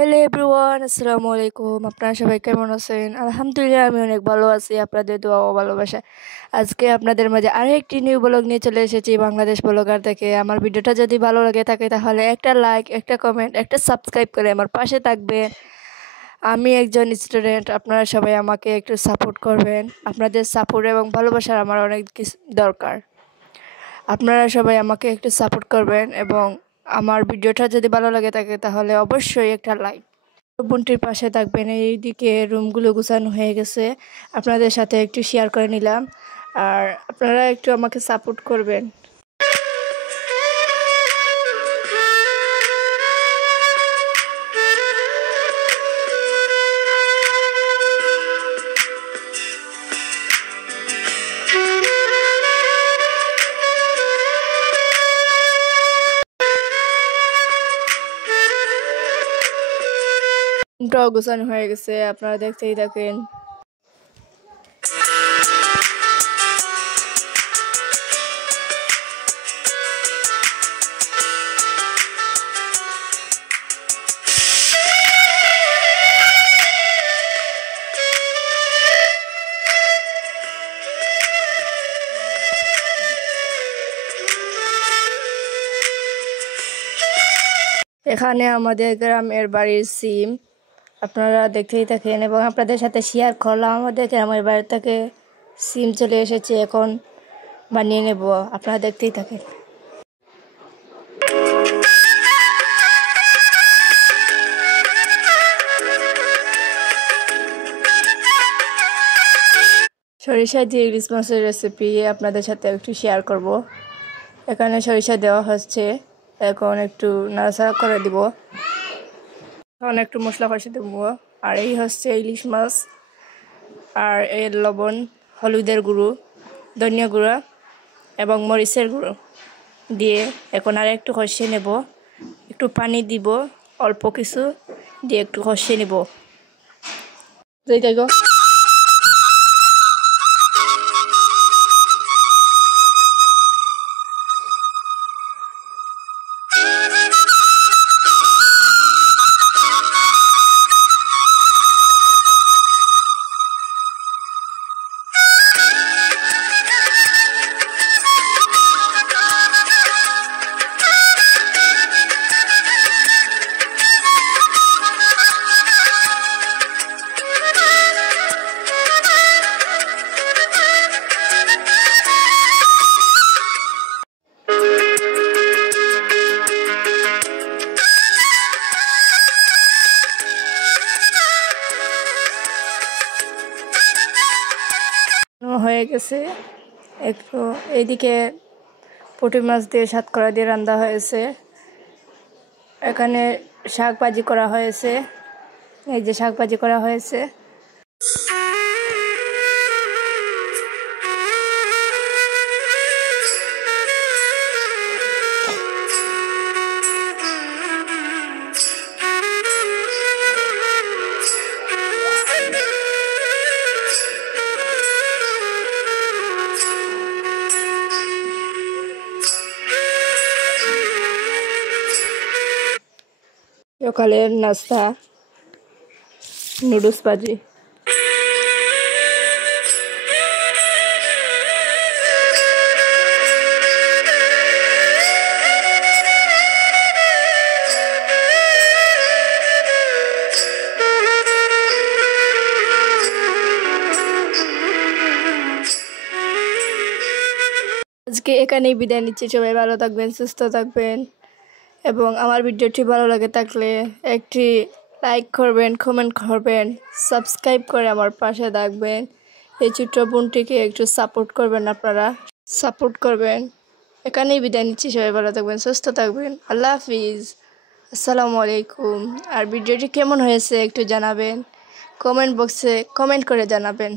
Hello everyone, আসসালামু আলাইকুম। আপনারা সবাই কেমন আছেন? আলহামদুলিল্লাহ, আমি অনেক ভালো আছি। আপনাদের দোয়া ও ভালোবাসা। আজকে আপনাদের মাঝে আরও একটি নিউ ব্লগ নিয়ে চলে এসেছি বাংলাদেশ ব্লগার থেকে। আমার ভিডিওটা যদি ভালো লাগে থাকে তাহলে একটা লাইক, একটা কমেন্ট, একটা সাবস্ক্রাইব করে আমার পাশে থাকবেন। আমি একজন স্টুডেন্ট, আপনারা সবাই আমাকে একটু সাপোর্ট করবেন। আপনাদের সাপোর্ট এবং ভালোবাসার আমার অনেক কিছু দরকার। আপনারা সবাই আমাকে একটু সাপোর্ট করবেন এবং আমার ভিডিওটা যদি ভালো লাগে থাকে তাহলে অবশ্যই একটা লাইক। বোনটির পাশে থাকবেন। এইদিকে রুমগুলো গুছানো হয়ে গেছে, আপনাদের সাথে একটু শেয়ার করে নিলাম। আর আপনারা একটু আমাকে সাপোর্ট করবেন। রুমটাও গোছানো হয়ে গেছে, আপনারা দেখতেই থাকেন। এখানে আমাদের গ্রামের বাড়ির সিম, আপনারা দেখতেই থাকেন এবং আপনাদের সাথে শেয়ার করলাম। আমাদের গ্রামের বাড়ি থেকে সিম চলে এসেছে, এখন বানিয়ে নেব। আপনারা দেখতেই থাকেন। সরিষা দিয়ে ইলিশ মাছের রেসিপি আপনাদের সাথে একটু শেয়ার করব। এখানে সরিষা দেওয়া হচ্ছে, এখন একটু নাড়াচাড়া করে দিব। এখন একটু মশলা কষে দেব। আর এই হচ্ছে ইলিশ মাছ, আর এর লবণ, হলুদের গুঁড়ো, ধনিয়া গুঁড়া এবং মরিচের গুঁড়ো দিয়ে এখন আর একটু কষিয়ে নেব। একটু পানি দিব, অল্প কিছু দিয়ে একটু কষিয়ে নেব। হয়ে গেছে। একটু এইদিকে পুঁটি মাছ দিয়ে সাতকরা দিয়ে রান্না হয়েছে। এখানে শাক ভাজি করা হয়েছে, এই যে শাক ভাজি করা হয়েছে। সকালের নাস্তা নুডলস ভাজি। আজকে এখানেই বিদায় নিচ্ছি। সবাই ভালো থাকবেন, সুস্থ থাকবেন এবং আমার ভিডিওটি ভালো লাগে থাকলে একটি লাইক করবেন, কমেন্ট করবেন, সাবস্ক্রাইব করে আমার পাশে থাকবেন। এই ছোট্ট বোনটিকে একটু সাপোর্ট করবেন, আপনারা সাপোর্ট করবেন। এখানেই বিদায় নিচ্ছি। সবাই ভালো থাকবেন, সুস্থ থাকবেন। আল্লাহ হাফিজ, আসসালামু আলাইকুম। আর ভিডিওটি কেমন হয়েছে একটু জানাবেন, কমেন্ট বক্সে কমেন্ট করে জানাবেন।